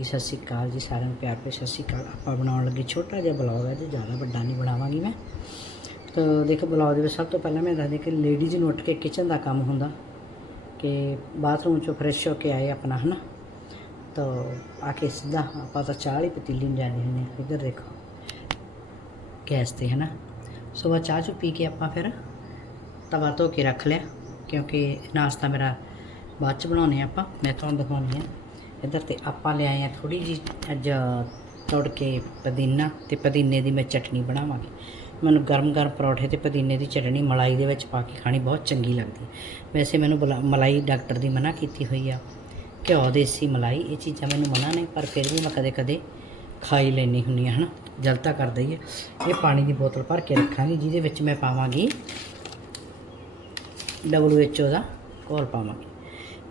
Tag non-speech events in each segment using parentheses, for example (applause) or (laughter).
ਜੀ, ਸਤਿ ਸ਼੍ਰੀ ਅਕਾਲ ਜੀ, ਸਾਰਿਆਂ ਨੂੰ ਪਿਆਰ ਭਰੀ ਸਤਿ ਸ਼੍ਰੀ ਅਕਾਲ। ਆਪਾਂ ਬਣਾਉਣ ਲੱਗੇ ਛੋਟਾ ਜਿਹਾ ਬਲੌਗ ਹੈ ਜੀ, ਜ਼ਿਆਦਾ ਵੱਡਾ ਨਹੀਂ ਬਣਾਵਾਂਗੀ ਮੈਂ। ਤਾਂ ਦੇਖੋ ਬਲੌਗ ਦੇ ਵਿੱਚ ਸਭ ਤੋਂ ਪਹਿਲਾਂ ਮੈਂ ਦੱਸਦੀ ਕਿ ਲੇਡੀਜ਼ ਨੂੰ ਉੱਠ ਕੇ ਕਿਚਨ ਦਾ ਕੰਮ ਹੁੰਦਾ, ਕਿ ਬਾਥਰੂਮ ਚੋਂ ਫਰੈਸ਼ ਹੋ ਕੇ ਆਏ ਆਪਣਾ, ਹਨਾ? ਤਾਂ ਆ ਕੇ ਸਿੱਧਾ ਆਪਾਂ ਤਾਂ ਚਾਹ ਲਈ ਪਤੀਲੀ ਨੂੰ ਜਾਂਦੇ ਹੁੰਦੇ ਹਾਂ। ਇੱਧਰ ਦੇਖੋ, ਗੈਸ ਤੇ, ਹਨਾ? ਸਵੇਰ ਚਾਹ ਚੁ ਪੀ ਕੇ ਆਪਾਂ ਫਿਰ ਤਵਾ ਧੋ ਕੇ ਰੱਖ ਲਿਆ, ਕਿਉਂਕਿ ਨਾਸ਼ਤਾ ਮੇਰਾ ਬਾਅਦ ਚ ਬਣਾਉਣੇ ਆ ਆਪਾਂ, ਮੈਂ ਤੁਹਾਨੂੰ ਦਿਖਾਉਣੀ ਆ ਇੱਧਰ ਤੇ ਆਪਾਂ ਲਿਆਏ ਆ ਥੋੜੀ ਜੀ ਅੱਜ ਤੋੜ ਕੇ ਪੁਦੀਨਾ ਤੇ ਪੁਦੀਨੇ ਦੀ ਮੈਂ ਚਟਨੀ ਬਣਾਵਾਂਗੀ। ਮੈਨੂੰ ਗਰਮ ਗਰਮ ਪਰੌਠੇ ਤੇ ਪੁਦੀਨੇ ਦੀ ਚਟਣੀ ਮਲਾਈ ਦੇ ਵਿੱਚ ਪਾ ਕੇ ਖਾਣੀ ਬਹੁਤ ਚੰਗੀ ਲੱਗਦੀ ਵੈਸੇ ਮੈਨੂੰ ਬੁਲਾ- ਮਲਾਈ ਡਾਕਟਰ ਦੀ ਮਨਾ ਕੀਤੀ ਹੋਈ ਆ। ਘਿਓ, ਦੇਸੀ ਮਲਾਈ, ਇਹ ਚੀਜ਼ਾਂ ਮੈਨੂੰ ਮਨਾ ਨਹੀਂ ਪਰ ਫਿਰ ਵੀ ਮੈਂ ਕਦੇ ਕਦੇ ਖਾਈ ਲੈਣੀ ਹੁੰਦੀ ਆ ਹਨਾ? ਜਲ ਤਾਂ ਕਰਦਾ ਹੀ ਹੈ ਇਹ ਪਾਣੀ ਦੀ ਬੋਤਲ ਭਰ ਕੇ ਰੱਖਾਂਗੀ, ਜਿਹਦੇ ਵਿੱਚ ਮੈਂ ਪਾਵਾਂਗੀ WHO ਦਾ ਕੋਲ ਪਾਵਾਂਗੀ।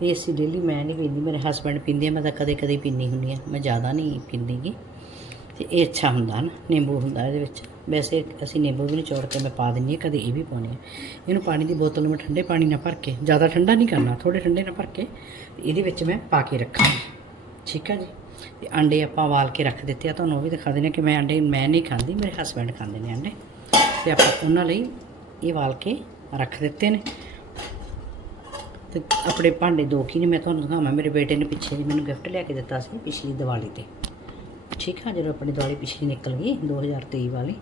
ਇਹ ਅਸੀਂ ਡੇਲੀ ਮੈਂ ਨਹੀਂ ਪੀਂਦੀ, ਮੇਰੇ ਹਸਬੰਡ ਪੀਂਦੇ ਆ, ਮੈਂ ਤਾਂ ਕਦੇ ਕਦੇ ਪੀਂਦੀ ਹੁੰਦੀ ਆ। ਮੈਂ ਜ਼ਿਆਦਾ ਨਹੀਂ ਪੀਂਦੀਗੀ। ਤੇ ਇਹ ਅੱਛਾ ਹੁੰਦਾ ਨਾ, ਨਿੰਬੂ ਹੁੰਦਾ ਇਹਦੇ ਵਿੱਚ। ਵੈਸੇ ਅਸੀਂ ਨਿੰਬੂ ਵੀ ਨਿਚੋੜ ਕੇ ਮੈਂ ਪਾ ਦਿੰਦੀ ਹਾਂ ਕਦੇ ਇਹ ਵੀ ਪਾਉਂਦੀ ਹਾਂ ਇਹਨੂੰ ਪਾਣੀ ਦੀ ਬੋਤਲ ਨੂੰ ਮੈਂ ਠੰਡੇ ਪਾਣੀ ਨਾਲ ਭਰ ਕੇ, ਜ਼ਿਆਦਾ ਠੰਡਾ ਨਹੀਂ ਕਰਨਾ ਥੋੜੇ ਠੰਡੇ ਨਾਲ ਭਰ ਕੇ, ਇਹਦੇ ਵਿੱਚ ਮੈਂ ਪਾ ਕੇ ਰੱਖਾਂਗੀ ਠੀਕ ਆ ਜੀ? ਤੇ ਅੰਡੇ ਆਪਾਂ ਉਬਾਲ ਕੇ ਰੱਖ ਦਿੱਤੇ ਆ, ਤੁਹਾਨੂੰ ਉਹ ਵੀ ਦਿਖਾ ਦਿੰਦੇ ਹਾਂ ਕਿ ਮੈਂ ਅੰਡੇ ਮੈਂ ਨਹੀਂ ਖਾਂਦੀ, ਮੇਰੇ ਹਸਬੰਡ ਖਾਂਦੇ ਨੇ ਅੰਡੇ ਤੇ ਆਪਾਂ ਉਹਨਾਂ ਲਈ ਇਹ ਵਾਲ ਕੇ ਰੱਖ ਦਿੱਤੇ ਨੇ। ਤੇ ਆਪਣੇ ਭਾਂਡੇ ਦੋ ਕੀ ਨੇ, ਮੈਂ ਤੁਹਾਨੂੰ ਦਿਖਾਵਾਂ। ਮੇਰੇ ਬੇਟੇ ਨੇ ਪਿੱਛੇ ਜੀ ਮੈਨੂੰ ਗਿਫਟ ਲੈ ਕੇ ਦਿੱਤਾ ਸੀ ਪਿਛਲੀ ਦੀਵਾਲੀ ਤੇ। ਠੀਕ ਆ, ਜਦੋਂ ਆਪਣੀ ਦੀਵਾਲੀ ਪਿਛਲੀ ਨਿਕਲ ਗਈ 2023 ਵਾਲੀ,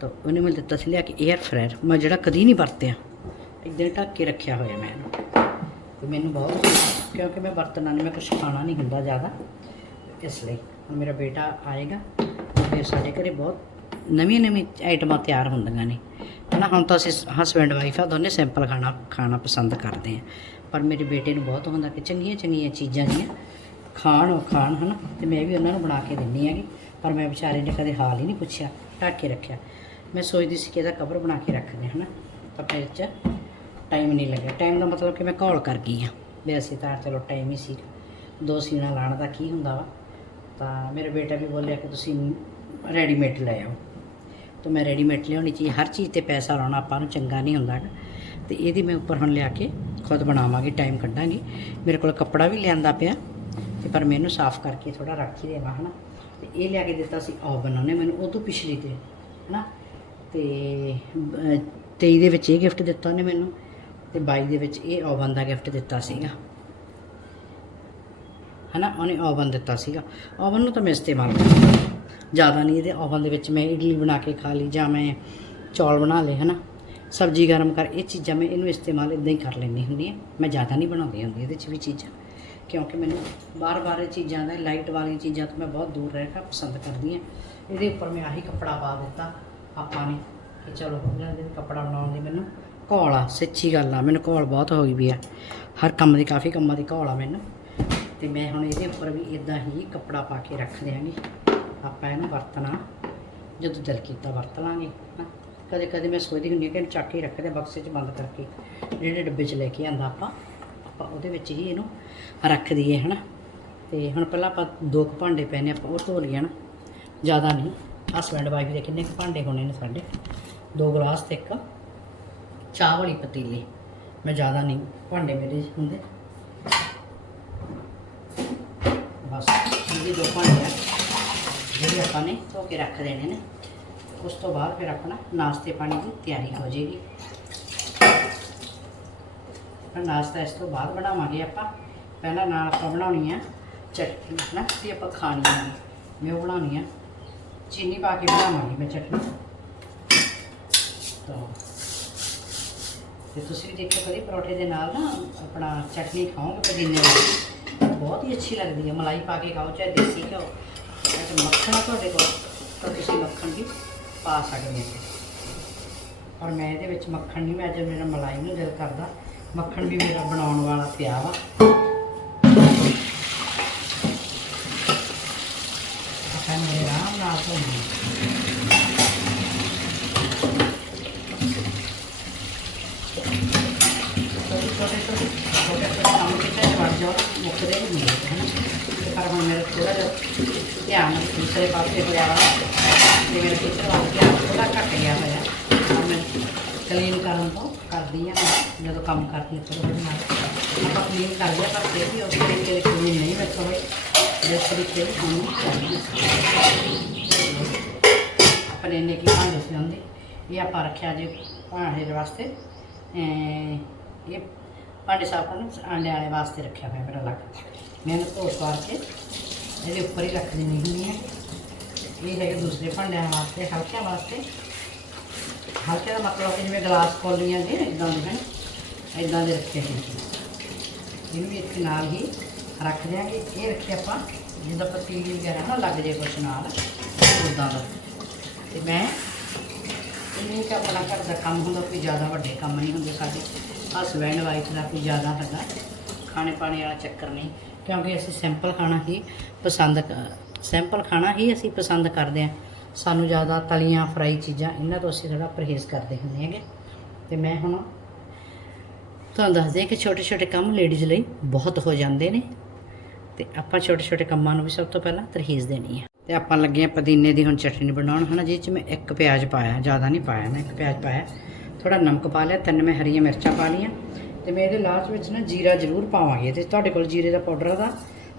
ਤਾਂ ਉਹਨੇ ਮੈਨੂੰ ਦਿੱਤਾ ਸੀ ਲਿਆ ਕੇ 에ਅਰ ਫਰਾਇਰ ਮੈਂ ਜਿਹੜਾ ਕਦੀ ਨਹੀਂ ਵਰਤਿਆ। ਇੱਦਾਂ ਹੀ ਢੱਕ ਕੇ ਰੱਖਿਆ ਹੋਇਆ ਮੈਂ ਇਹਨੂੰ। ਤੇ ਮੈਨੂੰ ਬਹੁਤ ਕਿਉਂਕਿ ਮੈਂ ਵਰਤਣਾ ਨਹੀਂ ਮੈਂ ਕੁਝ ਖਾਣਾ ਨਹੀਂ ਹੁੰਦਾ ਜ਼ਿਆਦਾ। ਇਸ ਲਈ ਹੁਣ ਮੇਰਾ ਬੇਟਾ ਆਏਗਾ ਫਿਰ ਸਾਡੇ ਘਰੇ ਬਹੁਤ ਨਵੀਆਂ ਨਵੀਆਂ ਆਈਟਮਾਂ ਤਿਆਰ ਹੁੰਦੀਆਂ ਨੇ। ਹਨਾ, ਹੁਣ ਤਾਂ ਅਸੀਂ ਹਸਬੈਂਡ ਵਾਈਫ ਆ, ਦੋਨੇ ਸਿੰਪਲ ਖਾਣਾ ਖਾਣਾ ਪਸੰਦ ਕਰਦੇ ਆ ਪਰ ਮੇਰੇ ਬੇਟੇ ਨੂੰ ਬਹੁਤ ਹੁੰਦਾ ਕਿ ਚੰਗੀਆਂ ਚੰਗੀਆਂ ਚੀਜ਼ਾਂ ਜੀਆਂ ਖਾਣ ਉਹ ਖਾਣ, ਹਨਾ। ਤੇ ਮੈਂ ਵੀ ਉਹਨਾਂ ਨੂੰ ਬਣਾ ਕੇ ਦਿੰਨੀ ਹੈਗੀ, ਪਰ ਮੈਂ ਵਿਚਾਰੇ ਨੇ ਕਦੇ ਹਾਲ ਹੀ ਨਹੀਂ ਪੁੱਛਿਆ, ਢੱਕ ਕੇ ਰੱਖਿਆ। ਮੈਂ ਸੋਚਦੀ ਸੀ ਕਿ ਇਹਦਾ ਕਵਰ ਬਣਾ ਕੇ ਰੱਖਦੇ ਹਨਾ। ਤਾਂ ਫਿਰ ਚ ਟਾਈਮ ਨਹੀਂ ਲੱਗਿਆ। ਟਾਈਮ ਦਾ ਮਤਲਬ ਕਿ ਮੈਂ ਕਾਲ ਕਰ ਗਈ ਆ ਅਸੀਂ ਤਾਂ ਚਲੋ ਟਾਈਮ ਹੀ ਸੀ। ਦੋ ਸੀਣਾ ਲਾਣ ਦਾ ਕੀ ਹੁੰਦਾ ਵਾ? ਤਾਂ ਮੇਰੇ ਬੇਟਾ ਵੀ ਬੋਲਿਆ ਕਿ ਤੁਸੀਂ ਰੈਡੀਮੇਡ ਲੈ ਆਓ। ਤਾਂ ਮੈਂ ਰੈਡੀਮੇਡ ਲਿਆਉਣੀ ਚੀਜ਼ ਹਰ ਚੀਜ਼ ਤੇ ਪੈਸਾ ਲਾਉਣਾ ਆਪਾਂ ਨੂੰ ਚੰਗਾ ਨਹੀਂ ਹੁੰਦਾ ਗਾ। ਤੇ ਇਹਦੀ ਮੈਂ ਉੱਪਰ ਹੁਣ ਲਿਆ ਕੇ ਖੁਦ ਬਣਾਵਾਂਗੀ ਟਾਈਮ ਕੱਢਾਂਗੀ। ਮੇਰੇ ਕੋਲ ਕੱਪੜਾ ਵੀ ਲਿਆਂਦਾ ਪਿਆ ਤੇ ਪਰ ਮੈਨੂੰ ਸਾਫ਼ ਕਰਕੇ ਥੋੜਾ ਰੱਖ ਹੀ ਦੇਵਾਂ ਹਨਾ। ਤੇ ਇਹ ਲਿਆ ਕੇ ਦਿੱਤਾ ਸੀ ਓਵਨ ਉਹਨੇ ਮੈਨੂੰ ਉਹ ਤੋਂ ਪਿਛਲੀ ਤੇ ਹਨਾ। ਤੇ ਅਹ, 23 ਦੇ ਵਿੱਚ ਇਹ ਗਿਫਟ ਦਿੱਤਾ ਉਹਨੇ ਮੈਨੂੰ ਤੇ 22 ਦੇ ਵਿੱਚ ਇਹ ਓਵਨ ਦਾ ਗਿਫਟ ਦਿੱਤਾ ਸੀਗਾ। ਹਨਾ ਉਹਨੇ ਓਵਨ ਦਿੱਤਾ ਸੀਗਾ। ਓਵਨ ਨੂੰ ਤਾਂ ਮੈਂ ਇਸਤੇਮਾਲ ਕਰਦੀ ਜ਼ਿਆਦਾ ਨਹੀਂ ਇਹਦੇ ਓਵਨ ਦੇ ਵਿੱਚ ਮੈਂ ਇਡਲੀ ਬਣਾ ਕੇ ਖਾ ਲਈ ਜਾਂ ਮੈਂ ਚੌਲ ਬਣਾ ਲਏ, ਹਨਾ? ਸਬਜ਼ੀ ਗਰਮ ਕਰ, ਇਹ ਚੀਜ਼ਾਂ ਮੈਂ ਇਹਨੂੰ ਇਸਤੇਮਾਲ ਇਦਾਂ ਹੀ ਕਰ ਲੈਂਦੀ ਹੁੰਦੀ ਹਾਂ। ਮੈਂ ਜ਼ਿਆਦਾ ਨਹੀਂ ਬਣਾਉਂਦੀ ਹੁੰਦੀ ਇਹਦੇ 'ਚ ਵੀ ਚੀਜ਼ਾਂ, ਕਿਉਂਕਿ ਮੈਨੂੰ ਬਾਰ-ਬਾਰ ਇਹ ਚੀਜ਼ਾਂ ਦਾ ਲਾਈਟ ਵਾਲੀਆਂ ਚੀਜ਼ਾਂ ਤੋਂ ਮੈਂ ਬਹੁਤ ਦੂਰ ਰਹਿਣਾ ਪਸੰਦ ਕਰਦੀ ਹਾਂ। ਇਹਦੇ ਉੱਪਰ ਮੈਂ ਆਹੀ ਕੱਪੜਾ ਪਾ ਦਿੱਤਾ ਆਪਾਂ ਨੇ ਕਿ ਚਲੋ ਇਹਨਾਂ ਦੇ ਕੱਪੜਾ ਬਣਾਉਣ ਦੀ ਮੈਨੂੰ ਘੋਲ ਆ, ਸੱਚੀ ਗੱਲ ਆ, ਮੈਨੂੰ ਘੋਲ ਬਹੁਤ ਹੋ ਗਈ ਵੀ ਆ। ਹਰ ਕੰਮ ਦੀ, ਕਾਫੀ ਕੰਮਾਂ ਦੀ ਘੋਲ ਆ ਮੈਨੂੰ। ਤੇ ਮੈਂ ਹੁਣ ਇਹਦੇ ਉੱਪਰ ਵੀ ਇਦਾਂ ਹੀ ਕੱਪੜਾ ਪਾ ਕੇ ਰੱਖ ਦਿਆਂਗੀ। ਆਪਾਂ ਇਹਨੂੰ ਵਰਤਣਾ, ਜਦੋਂ ਦਿਲ ਕੀਤਾ ਵਰਤ ਲਾਂਗੇ ਕਦੇ ਕਦੇ ਮੈਂ ਸੋਚਦੀ ਹੁੰਦੀ ਹਾਂ ਕਿ ਇਹਨੂੰ ਚੱਕ ਕੇ ਰੱਖਦੇ ਬਕਸੇ 'ਚ ਬੰਦ ਕਰਕੇ, ਜਿਹੜੇ ਡੱਬੇ 'ਚ ਲੈ ਕੇ ਆਂਦਾ ਆਪਾਂ ਆਪਾਂ ਉਹਦੇ ਵਿੱਚ ਹੀ ਇਹਨੂੰ ਰੱਖ ਦਈਏ, ਹਨਾ। ਤੇ ਹੁਣ ਪਹਿਲਾਂ ਆਪਾਂ ਦੋ ਕੁ ਭਾਂਡੇ ਪਏ ਨੇ, ਆਪਾਂ ਉਹ ਧੋ ਲਈਏ ਨਾ ਜ਼ਿਆਦਾ ਨਹੀਂ। ਹਸਬੈਂਡ ਵਾਈਫ ਦੇ ਕਿੰਨੇ ਕੁ ਭਾਂਡੇ ਹੋਣੇ ਨੇ ਸਾਡੇ? ਦੋ ਗਲਾਸ ਤੇ ਇੱਕ ਚਾਹ ਵਾਲੀ ਪਤੀਲੀ। ਮੈਂ ਜ਼ਿਆਦਾ ਨਹੀਂ ਭਾਂਡੇ ਮੇਰੇ ਹੁੰਦੇ। ਬਸ ਇਹ ਦੋ ਭਾਂਡੇ ਜਿਹੜੇ ਆਪਾਂ ਨੇ ਧੋ ਕੇ ਰੱਖ ਦੇਣੇ ਨੇ, ਉਸ ਤੋਂ ਬਾਅਦ ਫਿਰ ਆਪਣਾ ਨਾਸ਼ਤੇ ਪਾਣੀ ਦੀ ਤਿਆਰੀ ਹੋ ਜਾਏਗੀ। ਫਿਰ ਨਾਸ਼ਤਾ ਇਸ ਤੋਂ ਬਾਅਦ ਬਣਾਵਾਂਗੇ ਆਪਾਂ। ਪਹਿਲਾਂ ਨਾਲ ਆਪਾਂ ਬਣਾਉਣੀ ਆ ਚਟਨੀ ਨਾ ਤੇ ਆਪਾਂ ਖਾਣੀ ਆ, ਮੈਂ ਉਹ ਬਣਾਉਣੀ ਆ। ਚੀਨੀ ਪਾ ਕੇ ਬਣਾਵਾਂਗੀ ਮੈਂ ਚਟਨੀ। ਤਾਂ ਤੇ ਤੁਸੀਂ ਵੀ ਦੇਖੋ ਕਦੇ ਪਰੌਠੇ ਦੇ ਨਾਲ ਨਾ ਆਪਣਾ ਚਟਨੀ ਖਾਓਗੇ, ਪੁਦੀਨੇ ਵਾਲੀ ਬਹੁਤ ਹੀ ਅੱਛੀ ਲੱਗਦੀ ਹੈ ਮਲਾਈ ਪਾ ਕੇ ਖਾਓ, ਚਾਹੇ ਦੇਸੀ ਘਿਓ। ਚਾਹੇ ਮੱਖਣ ਆ ਤੁਹਾਡੇ ਕੋਲ, ਤਾਂ ਤੁਸੀਂ ਮੱਖਣ ਵੀ ਪਾ ਸਕਦੇ ਹੋ ਪਰ ਮੈਂ ਇਹਦੇ ਵਿੱਚ ਮੱਖਣ ਨਹੀਂ, ਮੈਂ ਅੱਜ ਮੇਰਾ ਮਲਾਈ ਨੂੰ ਦਿਲ ਕਰਦਾ, ਮੱਖਣ ਵੀ ਮੇਰਾ ਬਣਾਉਣ ਵਾਲਾ ਪਿਆ ਵਾ ਆਪਾਂ ਮੇਰੇ ਆਰਾਮ ਨਾਲ ਧੋਣੀ ਛੋਟੇ ਛੋਟੇ ਛੋਟੇ ਛੋਟੇ ਕੰਮ ਕਿਤੇ ਵੜ ਜਾਓ, ਮੁੱਕਦੇ ਨਹੀਂ ਪਰ ਹੁਣ ਮੇਰਾ ਥੋੜਾ ਜਿਹਾ ਧਿਆਨ ਦੂਸਰੇ ਪਾਸੇ ਹੋਇਆ ਵਾ ਤੇ ਮੇਰੇ ਕਿਚਨ ਵੱਲ ਧਿਆਨ ਥੋੜਾ ਘੱਟ ਗਿਆ ਹੋਇਆ ਹੁਣ ਮੈਂ ਕਲੀਨ ਕਰਨ ਤੋਂ ਕਰਦੀ ਆ ਜਦੋਂ ਕੰਮ ਕਰਦੀ ਹਾਂ ਥੋੜਾ ਜਿਹਾ ਨਾਲ ਆਪਾਂ ਕਲੀਨ ਕਰ ਲਿਆ ਪਰ ਫਿਰ ਵੀ ਉਸ ਤਰੀਕੇ ਦੇ ਕਲੀਨ ਨਹੀਂ ਰੱਖੋ ਹੋਏ ਜਿਸ ਤਰੀਕੇ ਨੂੰ ਆਪਣੇ ਨੇ ਕੀ ਭਾਂਡੇ ਸੀ ਹੁੰਦੇ ਇਹ ਆਪਾਂ ਰੱਖਿਆ ਜੇ ਭਾਂਡੇ ਦੇ ਵਾਸਤੇ ਅਮ ਇਹ ਭਾਂਡੇ ਸਾਫ਼ ਕਰਨ ਆਂਡੇ ਵਾਲੇ ਵਾਸਤੇ ਰੱਖਿਆ ਹੋਇਆ ਮੇਰਾ ਲੱਗ ਮੈਂ ਇਹਨੂੰ ਧੋ ਸਵਾਰ ਕੇ ਇਹਦੇ ਉੱਪਰ ਹੀ ਰੱਖ ਦਿੰਦੀ ਹੁੰਦੀ ਹੈ ਇਹ ਹੈਗੇ ਦੂਸਰੇ ਭਾਂਡਿਆਂ ਵਾਸਤੇ, ਹਲਕਿਆਂ ਵਾਸਤੇ। ਹਲਕੇ ਦਾ ਮਤਲਬ ਕਿ ਜਿਵੇਂ ਗਲਾਸ ਕੋਲੀਆਂ ਨੇ ਇਦਾਂ ਦੇ ਹਨ। ਇਦਾਂ ਦੇ ਰੱਖੇ ਹੋਏ ਨੇ। ਇਹਨੂੰ ਵੀ ਇੱਥੇ ਨਾਲ ਹੀ ਰੱਖ ਦਿਆਂਗੇ। ਇਹ ਰੱਖੇ ਆਪਾਂ, ਜਿੱਦਾਂ ਪਤੀਲੀ ਵਗੈਰਾ ਨਾ ਲੱਗ ਜੇ ਕੁਛ ਨਾਲ ਉਦਾਂ ਦਾ। ਤੇ ਮੈਂ ਇਹ ਕਿ ਆਪਣਾ ਘਰ ਦਾ ਕੰਮ ਹੁੰਦਾ, ਕੋਈ ਜ਼ਿਆਦਾ ਵੱਡੇ ਕੰਮ ਨਹੀਂ ਹੁੰਦੇ ਸਾਡੇ। ਹਸਬੈਂਡ ਵਾਈਫ ਦਾ ਕੋਈ ਜ਼ਿਆਦਾ ਹੈਗਾ। ਖਾਣੇ ਪਾਣੇ ਵਾਲਾ ਚੱਕਰ ਨਹੀਂ। ਕਿਉਂਕਿ ਅਸੀਂ ਸਿੰਪਲ ਖਾਣਾ ਹੀ ਪਸੰਦ ਸਿੰਪਲ ਖਾਣਾ ਹੀ ਅਸੀਂ ਪਸੰਦ ਕਰਦੇ ਹਾਂ। ਸਾਨੂੰ ਜ਼ਿਆਦਾ ਤਲੀਆਂ ਫਰਾਈ ਚੀਜ਼ਾਂ ਇਹਨਾਂ ਤੋਂ ਅਸੀਂ ਥੋੜ੍ਹਾ ਪਰਹੇਜ਼ ਕਰਦੇ ਹੁੰਦੇ ਹੈਗੇ। ਤੇ ਮੈਂ ਹੁਣ ਤੁਹਾਨੂੰ ਦੱਸਦੇ ਹਾਂ ਕਿ ਛੋਟੇ ਛੋਟੇ ਕੰਮ ਲੇਡੀਜ਼ ਲਈ ਬਹੁਤ ਹੋ ਜਾਂਦੇ ਨੇ। ਤੇ ਆਪਾਂ ਛੋਟੇ ਛੋਟੇ ਕੰਮਾਂ ਨੂੰ ਵੀ ਸਭ ਤੋਂ ਪਹਿਲਾਂ ਤਰਹੀਜ਼ ਦੇਣੀ ਹੈ ਤੇ ਆਪਾਂ ਲੱਗੇ ਆ ਪੁਦੀਨੇ ਦੀ ਹੁਣ ਚਟਨੀ ਬਣਾਉਣ। ਹਨਾ ਜਿਹ ਚ ਮੈਂ ਇੱਕ ਪਿਆਜ਼ ਪਾਇਆ, ਜ਼ਿਆਦਾ ਨਹੀਂ ਪਾਇਆ, ਮੈਂ ਇੱਕ ਪਿਆਜ਼ ਪਾਇਆ। ਥੋੜਾ ਨਮਕ ਪਾ ਲਿਆ, ਤਿੰਨ ਮੈਂ ਹਰੀਆਂ ਮਿਰਚਾਂ ਪਾ ਲਈਆਂ। ਤੇ ਮੈਂ ਇਹਦੇ ਲਾਸਟ ਵਿੱਚ ਨਾ ਜੀਰਾ ਜ਼ਰੂਰ ਪਾਵਾਂਗੀ। ਤੇ ਤੁਹਾਡੇ ਕੋਲ ਜੀਰੇ ਦਾ ਪਾਊਡਰ ਦਾ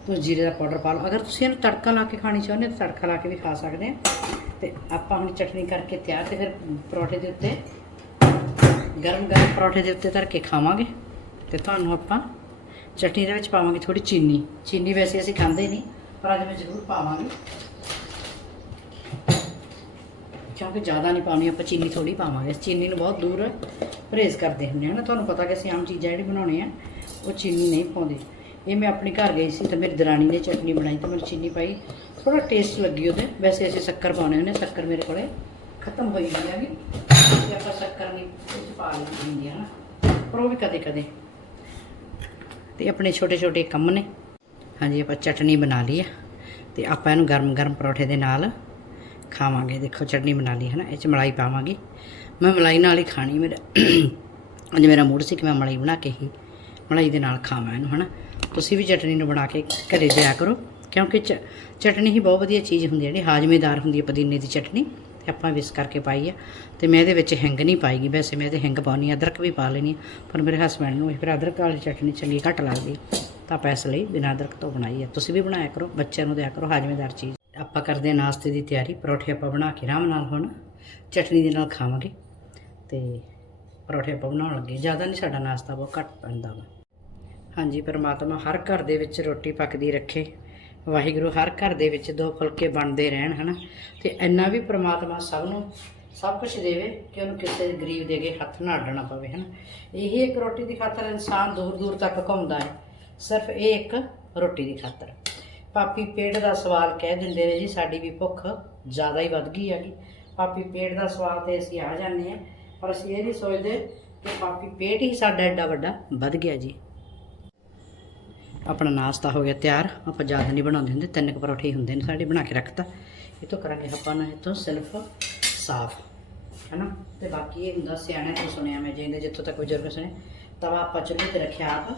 ਤੁਸੀਂ ਜੀਰੇ ਦਾ ਪਾਊਡਰ ਪਾ ਲਓ ਅਗਰ ਤੁਸੀਂ ਇਹਨੂੰ ਤੜਕਾ ਲਾ ਕੇ ਖਾਣੀ ਚਾਹੁੰਦੇ ਤਾਂ ਤੜਕਾ ਲਾ ਕੇ ਵੀ ਖਾ ਸਕਦੇ ਆ। ਤੇ ਆਪਾਂ ਹੁਣ ਚਟਨੀ ਕਰਕੇ ਤਿਆਰ ਤੇ ਫਿਰ ਪਰੌਠੇ ਦੇ ਉੱਤੇ, ਗਰਮ ਗਰਮ ਪਰੌਠੇ ਦੇ ਉੱਤੇ ਧਰ ਕੇ ਖਾਵਾਂਗੇ। ਤੇ ਤੁਹਾਨੂੰ ਆਪਾਂ ਚਟਨੀ ਦੇ ਵਿੱਚ ਪਾਵਾਂਗੇ ਥੋੜੀ ਚੀਨੀ। ਚੀਨੀ ਵੈਸੇ ਅਸੀਂ ਖਾਂਦੇ ਨਹੀਂ, ਪਰ ਅੱਜ ਮੈਂ ਜ਼ਰੂਰ ਪਾਵਾਂਗੀ। ਕਿਉਂਕਿ ਜ਼ਿਆਦਾ ਨਹੀਂ ਪਾਉਣੀ, ਆਪਾਂ ਚੀਨੀ ਥੋੜੀ ਪਾਵਾਂਗੇ। ਚੀਨੀ ਨੂੰ ਬਹੁਤ ਦੂਰ ਪਰਹੇਜ਼ ਕਰਦੇ ਹੁੰਦੇ ਹਾਂ ਨਾ। ਤੁਹਾਨੂੰ ਪਤਾ ਕਿ ਅਸੀਂ ਆਮ ਚੀਜ਼ਾਂ ਜਿਹੜੀ ਬਣਾਉਣੇ ਆ, ਉਹ ਚੀਨੀ ਨਹੀਂ ਪਾਉਂਦੇ। ਇਹ ਮੈਂ ਆਪਣੇ ਘਰ ਗਈ ਸੀ ਤਾਂ ਮੇਰੀ ਦਰਾਣੀ ਨੇ ਚਟਨੀ ਬਣਾਈ ਤਾਂ ਮੈਨੂੰ ਚੀਨੀ ਪਾਈ। ਥੋੜਾ ਟੇਸਟ ਲੱਗੀ ਉਹਦੇ। ਵੈਸੇ ਅਸੀਂ ਸ਼ੱਕਰ ਪਾਉਣੇ ਹੁੰਦੇ ਸ਼ੱਕਰ ਮੇਰੇ ਕੋਲੇ ਖਤਮ ਹੋਈ ਹੋਈ ਹੈਗੀ। ਤੇ ਆਪਾਂ ਸ਼ੱਕਰ ਨਹੀਂ, ਵਿੱਚ ਪਾ ਲਈ ਹੁੰਦੀ ਹੈ ਨਾ। ਪਰ ਉਹ ਵੀ ਕਦੇ ਕਦੇ ਤੇ ਆਪਣੇ ਛੋਟੇ ਛੋਟੇ ਕੰਮ ਨੇ। ਹਾਂਜੀ, ਆਪਾਂ ਚਟਨੀ ਬਣਾ ਲਈ ਆ। ਤੇ ਆਪਾਂ ਇਹਨੂੰ ਗਰਮ ਗਰਮ ਪਰੌਠੇ ਦੇ ਨਾਲ ਖਾਵਾਂਗੇ। ਦੇਖੋ, ਚਟਨੀ ਬਣਾ ਲਈ ਹੈ ਨਾ ਇਹ ਚ ਮਲਾਈ ਪਾਵਾਂਗੀ। ਮੈਂ ਮਲਾਈ ਨਾਲ ਹੀ ਖਾਣੀ। ਮੇਰਾ (clears throat) ਅੱਜ ਮੇਰਾ ਮੂਡ ਸੀ ਕਿ ਮੈਂ ਮਲਾਈ ਬਣਾ ਕੇ ਹੀ ਮਲਾਈ ਦੇ ਨਾਲ ਖਾਵਾਂ ਇਹਨੂੰ, ਹਨਾ? ਤੁਸੀਂ ਵੀ ਚਟਨੀ ਨੂੰ ਬਣਾ ਕੇ ਘਰੇ ਦਿਆ ਕਰੋ, ਕਿਉਂਕਿ ਚ- ਚਟਨੀ ਹੀ ਬਹੁਤ ਵਧੀਆ ਚੀਜ਼ ਹੁੰਦੀ ਹੈ। ਜਿਹੜੀ ਹਾਜ਼ਮੇਦਾਰ ਹੁੰਦੀ ਹੈ ਪੁਦੀਨੇ ਦੀ ਚਟਨੀ, ਤੇ ਆਪਾਂ ਵਿਸ ਕਰਕੇ ਪਾਈ ਆ। ਤੇ ਮੈਂ ਇਹਦੇ ਵਿੱਚ ਹਿੰਗ ਨਹੀਂ ਪਾਈਗੀ। ਵੈਸੇ ਮੈਂ ਇਹਦੇ ਹਿੰਗ ਪਾਉਣੀ ਆ ਅਦਰਕ ਵੀ ਪਾ ਲੈਣੀ ਆ ਪਰ ਮੇਰੇ ਹਸਬੈਂਡ ਨੂੰ ਫਿਰ ਅਦਰਕ ਵਾਲੀ ਚਟਨੀ ਚੰਗੀ ਘੱਟ ਲੱਗਦੀ। ਤਾਂ ਆਪਾਂ ਇਸ ਲਈ ਬਿਨਾਂ ਅਦਰਕ ਤੋਂ ਬਣਾਈ ਹੈ ਤੁਸੀਂ ਵੀ ਬਣਾਇਆ ਕਰੋ, ਬੱਚਿਆਂ ਨੂੰ ਦਿਆ ਕਰੋ ਹਾਜ਼ਮੇਦਾਰ ਚੀਜ਼। ਆਪਾਂ ਕਰਦੇ ਹਾਂ ਨਾਸ਼ਤੇ ਦੀ ਤਿਆਰੀ, ਪਰੌਠੇ ਆਪਾਂ ਬਣਾ ਕੇ ਆਰਾਮ ਨਾਲ ਹੁਣ ਚਟਨੀ ਦੇ ਨਾਲ ਖਾਵਾਂਗੇ। ਤੇ ਪਰੌਠੇ ਆਪਾਂ ਬਣਾਉਣ ਲੱਗੇ ਜ਼ਿਆਦਾ ਨਹੀਂ ਸਾਡਾ ਨਾਸ਼ਤਾ ਬਹੁਤ ਘੱਟ ਪੈਂਦਾ ਵਾ। ਹਾਂਜੀ, ਪਰਮਾਤਮਾ ਹਰ ਘਰ ਦੇ ਵਿੱਚ ਰੋਟੀ ਪੱਕਦੀ ਰੱਖੇ। ਵਾਹਿਗੁਰੂ ਹਰ ਘਰ ਦੇ ਵਿੱਚ ਦੋ ਫੁਲਕੇ ਬਣਦੇ ਰਹਿਣ, ਹਨਾ? ਤੇ ਇੰਨਾ ਵੀ ਪਰਮਾਤਮਾ ਸਭ ਨੂੰ ਸਭ ਕੁਝ ਦੇਵੇ ਕਿ ਉਹਨੂੰ ਕਿਸੇ ਗਰੀਬ ਦੇ ਅੱਗੇ ਹੱਥ ਨਾ ਅੱਡਣਾ ਪਵੇ, ਹਨਾ? ਇਹ ਇੱਕ ਰੋਟੀ ਦੀ ਖਾਤਰ ਇਨਸਾਨ ਦੂਰ ਦੂਰ ਤੱਕ ਘੁੰਮਦਾ ਹੈ। ਸਿਰਫ ਇਹ ਇੱਕ ਰੋਟੀ ਦੀ ਖਾਤਰ। ਪਾਪੀ ਪੇਟ ਦਾ ਸਵਾਲ ਕਹਿ ਦਿੰਦੇ ਨੇ ਜੀ, ਸਾਡੀ ਵੀ ਭੁੱਖ ਜ਼ਿਆਦਾ ਹੀ ਵੱਧ ਗਈ ਹੈਗੀ। ਪਾਪੀ ਪੇਟ ਦਾ ਸਵਾਲ ਤੇ ਅਸੀਂ ਆ ਜਾਂਦੇ ਹਾਂ, ਪਰ ਅਸੀਂ ਇਹ ਨਹੀਂ ਸੋਚਦੇ ਕਿ ਪਾਪੀ ਪੇਟ ਹੀ ਸਾਡਾ ਐਡਾ ਵੱਡਾ ਵੱਧ ਗਿਆ ਜੀ। ਆਪਣਾ ਨਾਸ਼ਤਾ ਹੋ ਗਿਆ ਤਿਆਰ, ਆਪਾਂ ਜ਼ਿਆਦਾ ਨਹੀਂ ਬਣਾਉਂਦੇ ਹੁੰਦੇ, ਤਿੰਨ ਕੁ ਪਰੌਠੇ ਹੀ ਹੁੰਦੇ ਨੇ ਸਾਡੇ, ਬਣਾ ਕੇ ਰੱਖਤਾ। ਇਹ ਤੋਂ ਕਰਾਂਗੇ ਆਪਾਂ ਨਾ ਇਹ ਤੋਂ ਸਿਰਫ ਸਾਫ਼, ਹੈਨਾ? ਤੇ ਬਾਕੀ ਇਹ ਹੁੰਦਾ ਸਿਆਣਿਆਂ ਤੋਂ ਸੁਣਿਆ ਮੈਂ ਜਿਹਦੇ ਜਿੱਥੋਂ ਤੱਕ ਬਜ਼ੁਰਗ ਸੁਣੇ, ਤਵਾ ਆਪਾਂ ਚੁੱਲ੍ਹੇ ਤੇ ਰੱਖਿਆ ਆਪ,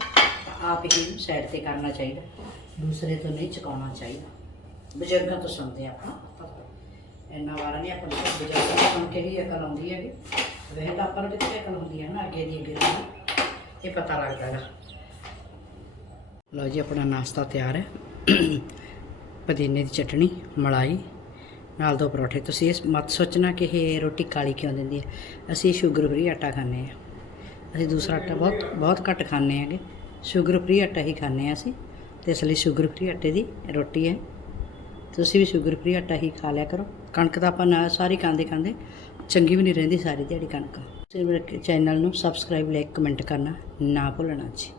ਤਾਂ ਆਪ ਹੀ ਸਾਈਡ ਤੇ ਕਰਨਾ ਚਾਹੀਦਾ। ਦੂਸਰੇ ਤੋਂ ਨਹੀਂ ਚੁਕਾਉਣਾ ਚਾਹੀਦਾ। ਬਜ਼ੁਰਗਾਂ ਤੋਂ ਸੁਣਦੇ ਆਪਾਂ ਆਪਾਂ। ਇੰਨਾ ਵਾਰਾ ਨਹੀਂ, ਆਪਾਂ ਨੂੰ ਬਜ਼ੁਰਗਾਂ ਤੋਂ ਸੁਣ ਕੇ ਹੀ ਅਕਲ ਆਉਂਦੀ ਹੈ ਵੈਸੇ ਤਾਂ ਆਪਾਂ ਨੂੰ ਕਿੱਥੇ ਅਕਲ ਹੁੰਦੀ ਹੈ ਨਾ, ਅੱਗੇ ਦੀ ਅੱਗੇ ਦੀ। ਇਹ ਪਤਾ ਲੱਗਦਾ ਹੈ ਲਓ ਜੀ, ਆਪਣਾ ਨਾਸ਼ਤਾ ਤਿਆਰ ਹੈ। ਪੁਦੀਨੇ ਦੀ ਚਟਣੀ ਮਲਾਈ, ਨਾਲ ਦੋ ਪਰੌਠੇ। ਤੁਸੀਂ ਇਹ ਮਤ ਸੋਚਣਾ ਕਿ ਇਹ ਰੋਟੀ ਕਾਲੀ ਕਿਉਂ ਦਿੰਦੀ ਹੈ? ਅਸੀਂ ਸ਼ੂਗਰ ਫਰੀ ਆਟਾ ਖਾਂਦੇ ਆ ਅਸੀਂ ਦੂਸਰਾ ਆਟਾ ਬਹੁਤ ਬਹੁਤ ਘੱਟ ਖਾਂਦੇ ਹੈਗੇ। ਸ਼ੂਗਰ ਫਰੀ ਆਟਾ ਹੀ ਖਾਂਦੇ ਆ ਅਸੀਂ। ਤੇ ਇਸ ਲਈ ਸ਼ੂਗਰ ਫ੍ਰੀ ਆਟੇ ਦੀ ਰੋਟੀ ਹੈ। ਤੁਸੀਂ ਵੀ ਸ਼ੂਗਰ ਫ੍ਰੀ ਆਟਾ ਹੀ ਖਾ ਲਿਆ ਕਰੋ। ਕਣਕ ਤਾਂ ਆਪਾਂ ਨਾ ਸਾਰੀ ਖਾਂਦੇ ਖਾਂਦੇ ਚੰਗੀ ਵੀ ਨਹੀਂ ਰਹਿੰਦੀ ਸਾਰੀ ਦਿਹਾੜੀ ਕਣਕ। ਤੁਸੀਂ ਮੇਰੇ ਚੈਨਲ ਨੂੰ ਸਬਸਕ੍ਰਾਈਬ ਲਾਈਕ ਕਮੈਂਟ ਕਰਨਾ ਨਾ ਭੁੱਲਣਾ ਜੀ।